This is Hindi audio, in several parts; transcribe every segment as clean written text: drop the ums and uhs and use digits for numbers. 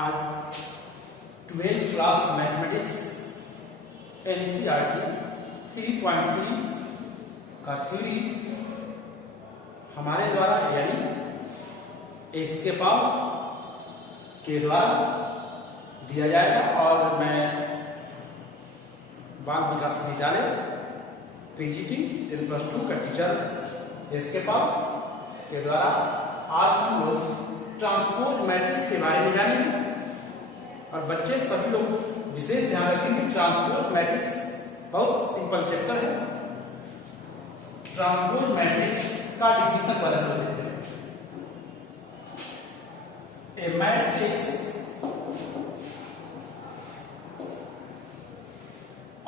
आज 12th क्लास मैथमेटिक्स एनसीईआरटी 3.3 का थ्योरी हमारे द्वारा यानी इसके पाव के द्वारा दिया जाएगा और मैं बाल विकास विद्यालय पीजीटी 10+2 का टीचर इसके पाव के द्वारा आज हम लोग ट्रांसपोज मैट्रिक्स के बारे में जानेंगे और बच्चे सभी लोग विशेष ध्यान रखेंगे। ट्रांसपोज मैट्रिक्स बहुत सिंपल चैप्टर है। ट्रांसपोज मैट्रिक्स का डिफिनेशन बदल देते हैं। ए matrix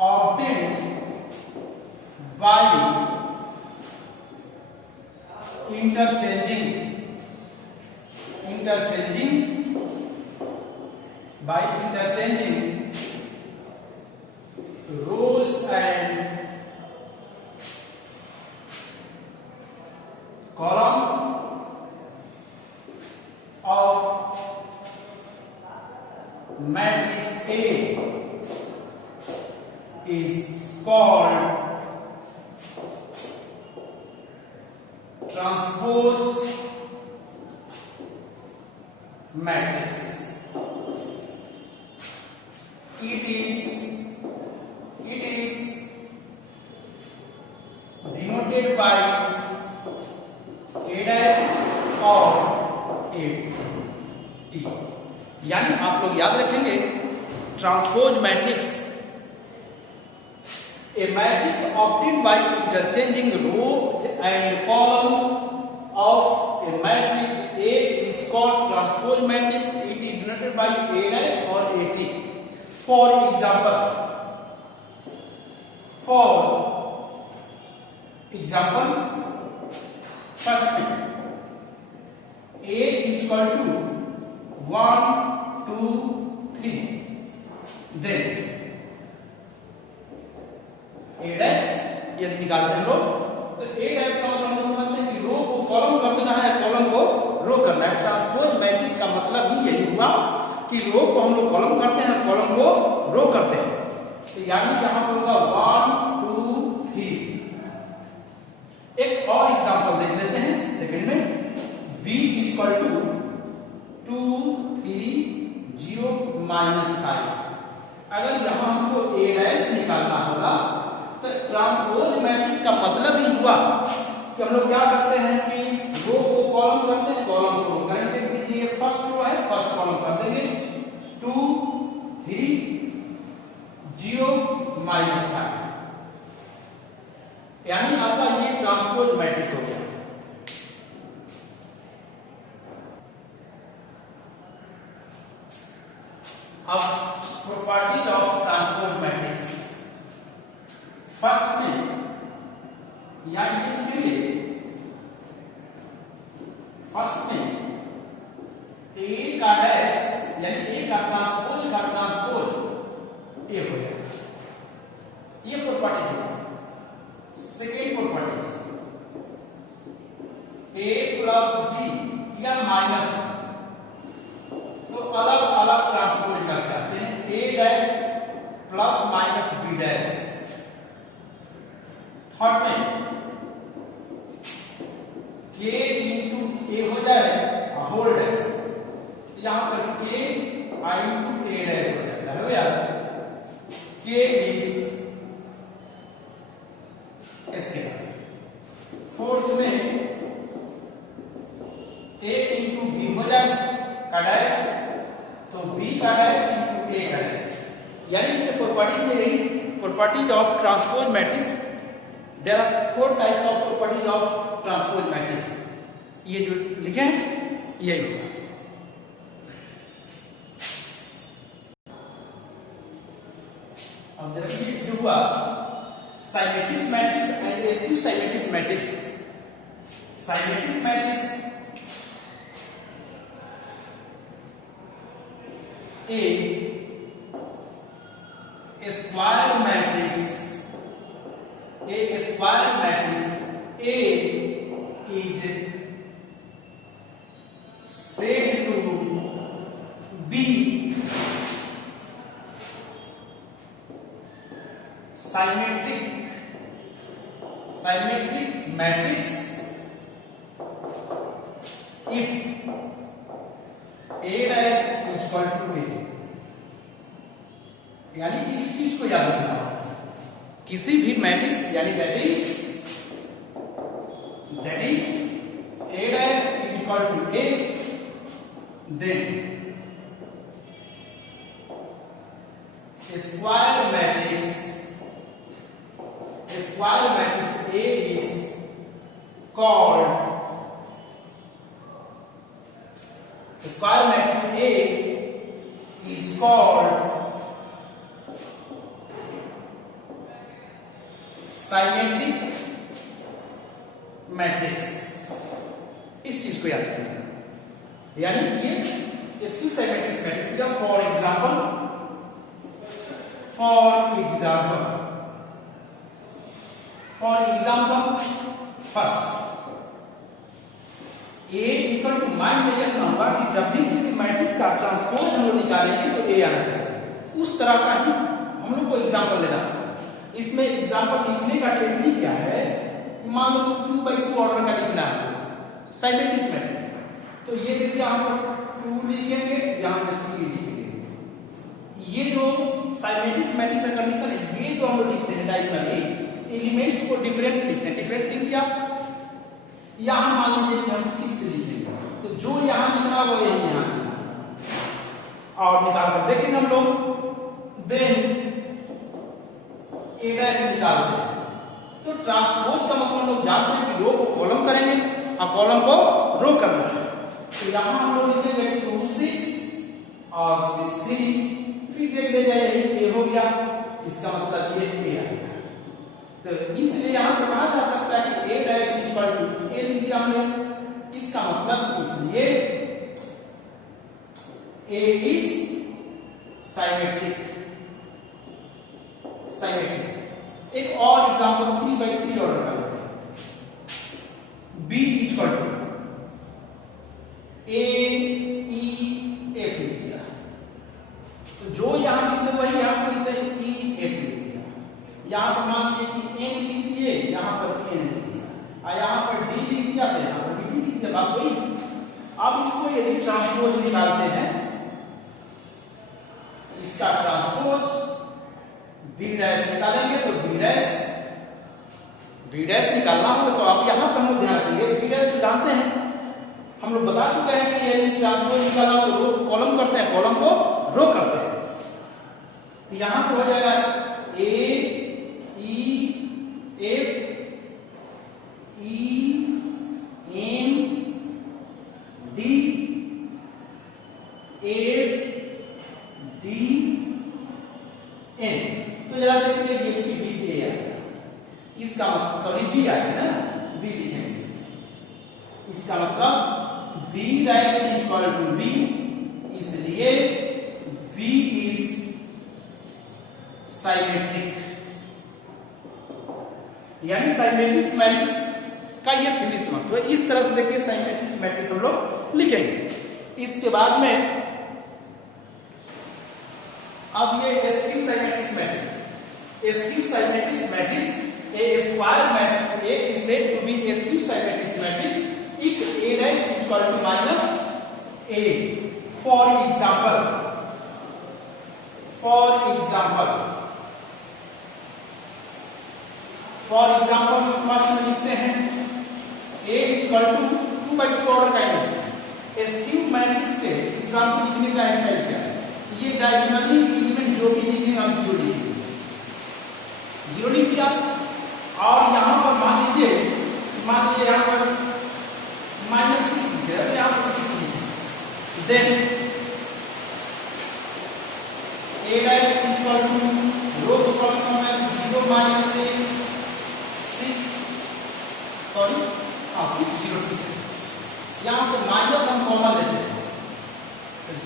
obtained by interchanging rows and column of matrix A is called transpose matrix. It is denoted by A dash और A T। यानी आप लोग याद रखेंगे transpose matrix a matrix obtained by interchanging rows and columns of a matrix A is called transpose matrix. It is denoted by A dash or AT. For example, first A is equal to 1, 2, 3. Then A dash यदि निकालते हैं लोग तो ए डैश का मतलब हम लोग समझते हैं कि रो को कॉलम कर देना है, कॉलम को रो करना है। ट्रांसपोज मैट्रिक्स का मतलब ही यही हुआ कि रो को हम लोग कॉलम करते हैं, कॉलम को रो करते हैं। तो यानी यहां पर होगा 1, 2, 3। एक और एग्जांपल देख लेते हैं सेकंड में। b equal to 2, 3, 0, -5। अगर यहां हमको ए डैश निकालना होगा तो ट्रांसपोज मैट्रिक्स का मतलब ही हुआ कि हम लोग क्या करते हैं कि रो को कॉलम करते हैं, कॉलम को रो करेंगे। ये फर्स्ट रो है, फर्स्ट कॉलम कर देंगे 2, 3, 0, -5। यानी आपका ये ट्रांसपोज मैट्रिक्स हो गया। अब properties of transpose matrix first में या ये लिखेंगे फर्स्ट में ए का डैश यानी ए का ट्रांसपोज ए हो गया। ये प्रॉपर्टी है। Second property A plus B या माइनस तो अलग अलग ट्रांसपोज करके आते हैं। A dash plus minus B dash. Third में k इंटू ए हो जाए होल डैश। यहां पर k इंटू ए डैश हो जाता है यार। k इज ऐसे। फोर्थ में a इंटू बी हो जाए का डैश तो b का डैश इंटू a का डैश। यानी इसके प्रॉपर्टी में यही properties of transpose matrix. There are 4 types of properties of transpose matrix. ये जो लिखे हैं यही होगा। अब देखिए जो हुआ symmetric matrix and skew symmetric matrix. Symmetric matrix A square matrix A square matrix A is said to be A dash equal to A, यानी इस चीज को याद रखना, किसी भी मैट्रिक्स यानी that is A dash equal to A, then square matrix A is called square matrix A is called symmetric matrix। इस चीज को याद रखना, यानी ये इसकी सिमेट्रिक मैट्रिक्स का for example first A equal to mind में रखना होगा कि जब भी किसी मैट्रिक्स का ट्रांसपोज हम लोग निकालेंगे तो A आना चाहिए, उस तरह का ही हम लोग को एग्जांपल लेना होगा। इसमें एग्जांपल लिखने का टेक्निक क्या है, मान लो 2x2 ऑर्डर का लिखना है सिमेट्रिक मैट्रिक्स, तो ये देखिए यहाँ पर 2 लिखेंगे, यहाँ पर 3 लिखेंगे। ये जो सिमेट्रिक मैट्रिक्स का कंडीशन है, ये जो हम लोग लिखते हैं डायगोनली एलिमेंट्स को डिफरेंट लिखते हैं, डिफरेंट लिख दिया। यहां मान लीजिए कि हम 6 लिखेंगे, तो जो यहां लिखना वो यही यहां और निकाल कर देखेंगे हम लोग, देन ए डैश निकालते हैं। तो ट्रांसपोज का मतलब हम लोग जानते हैं कि रो को कॉलम करेंगे और कॉलम को रो करना है। तो यहां हम लोग लिखेंगे 2 6 और 6 3, फिर देख ले जाए यही ए हो गया, इसका मतलब ये ए आ गया। तो इसलिए यहां पर कहा जा सकता है कि ए डैश इक्वल टू ए लिख दिया हमने, इसका मतलब इसलिए ए इज सिमेट्रिक। एक और एग्जांपल 3x3 ऑर्डर का लेते हैं, B equal to A E F लिख दिया, तो जो यहां लिखते वही यहां पर लिखते हैं ई एफ लिख दिया। यहां पर मान लीजिए कि एन लिख दिए, यहां पर एन लिख दिया, और यहां पर डी लिख दिया, तो यहां पर डी लिख दिया, बात वही है। अब इसको यदि ट्रांसपोज निकालते हैं, इसका ट्रांसपोज बी डैश निकालेंगे तो बी डैश निकालना होगा, तो आप यहां पर हम ध्यान रखिए, बी डैश तो जानते हैं, हम लोग बता चुके हैं कि यदि ट्रांसपोज निकालना तो रो को कॉलम करते हैं, कॉलम को रो करते हैं। यहां पर हो जाएगा A E F E M D F D N. तो जरा देखिए ये बी ए है, इसका मतलब सॉरी बी आ गया ना, बी लिखेंगे, इसका मतलब B dash equal to B, इसलिए बी इज सिमेट्रिक, यानी सिमेट्रिक मैट्रिक्स का ये फिनिश मतलब। तो इस तरह से देखिए सिमेट्रिक मैट्रिक्स हम लोग लिखेंगे। इसके बाद में अब ये skew symmetric matrix a square matrix A is said to be a skew symmetric matrix if A dash is equal to minus A. For example, हम फर्स्ट में लिखते हैं A is equal to 2x2 order का है। स्क्यू मैट्रिक्स के एग्जांपल लिखने का स्टाइल क्या है, ये डायगोनली एलिमेंट जो भी लिखेंगे हम 0 लिखेंगे, 0 लिख दिया, और यहां पर मान लीजिए यहां पर -6 लिखे, यहां पर 6 लिखे, then a dash equal to row को कॉलम में 0 -6 6 सॉरी 6 0 यहां से माइनस हम कॉमन लेते हैं,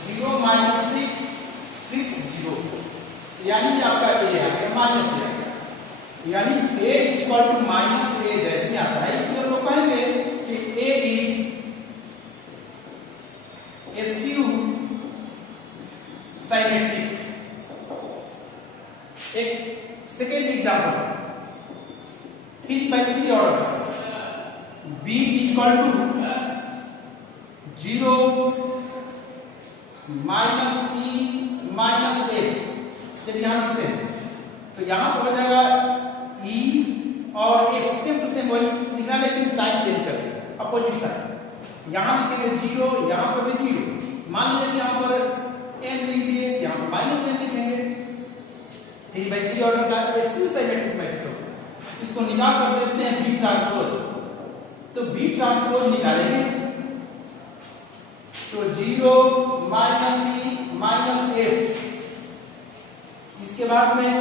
0 -6 6 0, यानी आपका a आ गया माइनस a, यानी a equal to minus a जैसे आता है, इसलिए हम लोग कहेंगे कि a इज स्क्यू सिमेट्रिक। एक second example 3x3 order, b equal to 0 minus E minus F, चलिए यहां लिखते हैं। तो यहां पर हो जाएगा ई और एफ सेम टू सेम वही लिखना, लेकिन साइन चेंज करके अपोजिट साइन। यहां लिखेंगे 0, यहां पर भी 0। मान लीजिए कि यहां पर n लिख दिए, यहां पर माइनस n लिखेंगे। 3/3 ऑर्डर का स्क्यू साइमेट्रिक मैट्रिक्स होगा। इसको निकाल कर देते हैं बी ट्रांसपोज। तो बी ट्रांसपोज निकालेंगे तो 0 माइनस ई माइनस एफ, इसके बाद में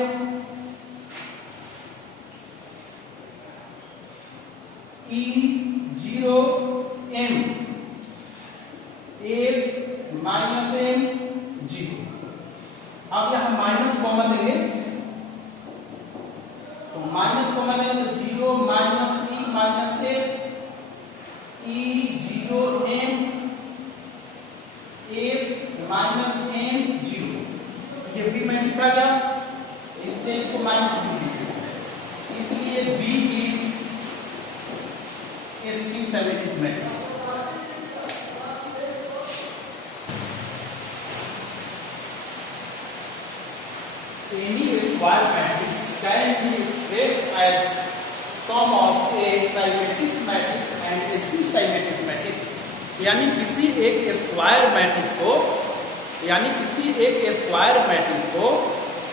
ई 0 एम एफ माइनस एम 0। अब यहां माइनस कॉमन लेंगे, तो माइनस कॉमन लेंगे तो 0 minus E minus F E 0 M F minus M 0। ये बी मैट्रिक्स आ गया, इसलिए इसको माइनस बी, इसलिए B is skew symmetric matrix. Any square matrix can be expressed as sum of a symmetric matrix and a skew symmetric matrix। यानी किसी एक स्क्वायर मैट्रिक्स को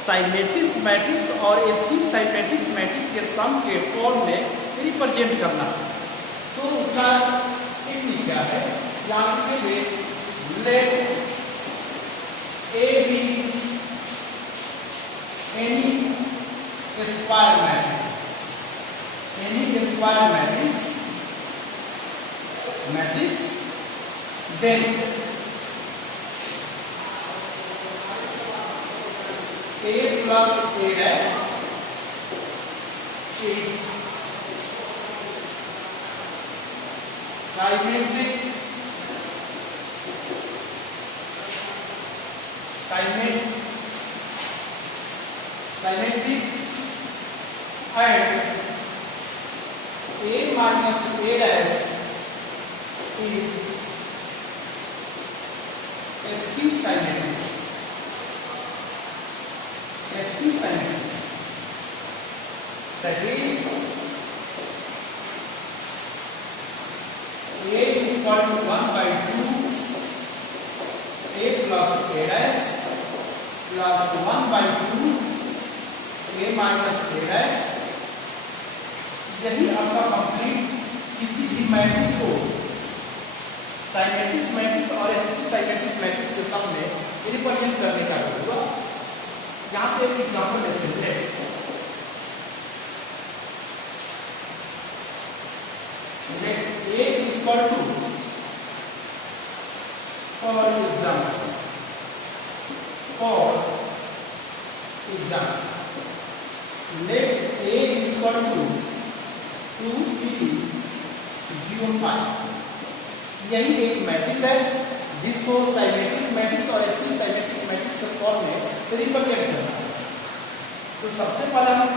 साइमेट्रिक मैट्रिक्स और स्क्यू साइमेट्रिक मैट्रिक्स के सम के फॉर्म में रिप्रेजेंट करना। तो उसका टेक्निक क्या है, यहाँ के लिए let A B any square matrix, then a plus a dash is symmetric and a minus a dash is skew symmetric। That is a is equal to 1/2 a plus a dash plus 1/2 a minus a dash। यही आपका कंप्लीट किसी भी मैट्रिक्स को साइमेट्रिक मैट्रिक्स और स्क्यू साइमेट्रिक मैट्रिक्स के सम में रिप्रेजेंट करने का होगा। यहाँ पे एक एग्जांपल लेते हैं। Let a is equal to, for example let a is equal to 2 3 0 5। यही एक मैट्रिक्स है जिसको साइमेट्रिक मैट्रिक्स और स्क्यू साइमेट्रिक मैट्रिक्स के फॉर्म में रिप्रेजेंट करना है। तो सबसे पहले हम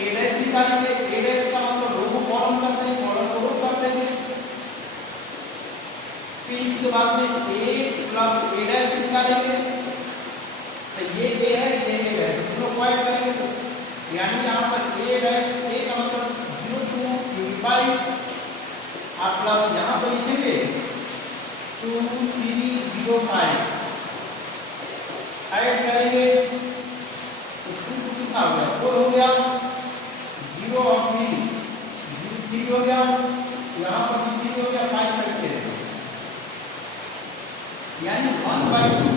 a डैश निकालेंगे। a डैश का मतलब रो को कॉलम कर देंगे, कॉलम को रो कर देंगे। फिर इसके बाद में a प्लस a डैश निकालेंगे। तो ये a है, ये a है, दोनों को ऐड करेंगे। यानी यहाँ पर a डैश, a का मतलब 0 2 5 और प्लस यहाँ पर लिखेंगे 2 3 0 5 ऐड करेंगे तो 2 कितना हो गया, 4 हो गया, 0 और 3 हो गया, यहाँ पर 3 हो गया, 5 करके यानी 1/2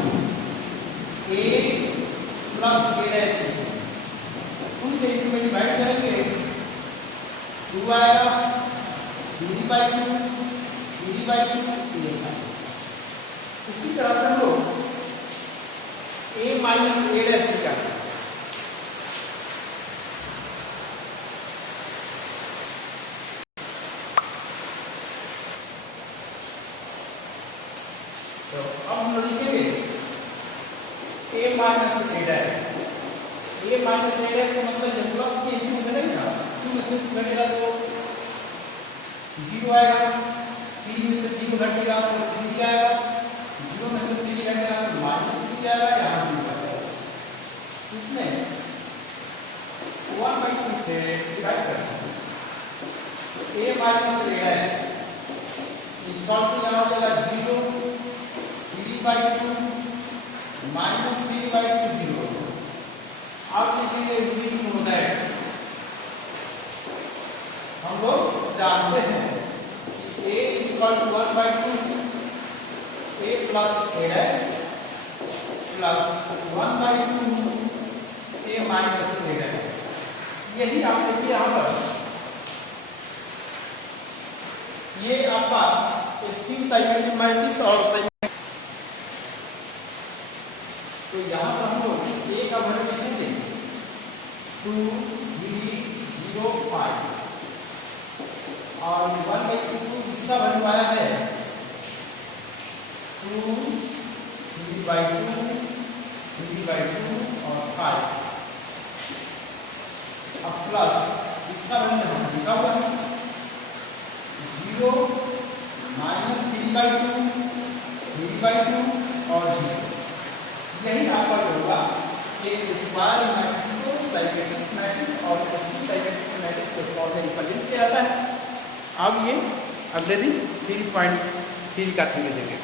a प्लस a डैश से इसमें डिवाइड करेंगे 2 आएगा, 3/2 इसी तरह से हम लोग a माइनस a डैश निकालेंगे। तो अब हम लिखेंगे a minus a dash. a minus a dash का मतलब जब प्लस के इसमें करेंगे ना, तो इसमें घटेगा तो 0 आएगा, 3 में से 0 घटेगा तो 3 आएगा, जीरो में से 3 घटेगा तो -3 जाएगा, यहाँ 3 जाएगा। इसमें 1/2 से डिवाइड करना है तो a minus a dash equal to क्या हो जाएगा 0 3/2 माइनस 3/2 0। आप लिखेंगे v नो दैट हम लोग जानते हैं a equal to 1/2 a plus a dash plus 1/2 a minus a dash. यही आप देखिए यहाँ पर ये आपका स्क्यू साइमेट्रिक मैट्रिक्स और तो यहाँ पर हम लोग a का वैल्यू लिखेंगे 2 3 0 5 और 1/2 इसका वैल्यू आया है 2 3/2 3/2 और 5। अब प्लस इसका वैल्यू हम लिखा हुआ है 0 माइनस 3/2 3/2 और 0। यही आपका जो होगा एक स्क्वायर मैट्रिक्स को साइमेट्रिक मैट्रिक्स और स्क्यू साइमेट्रिक मैट्रिक्स के फॉर्म में रिप्रेजेंट किया जाता है। अब ये अगले दिन 3.3 का थ्योरम देंगे।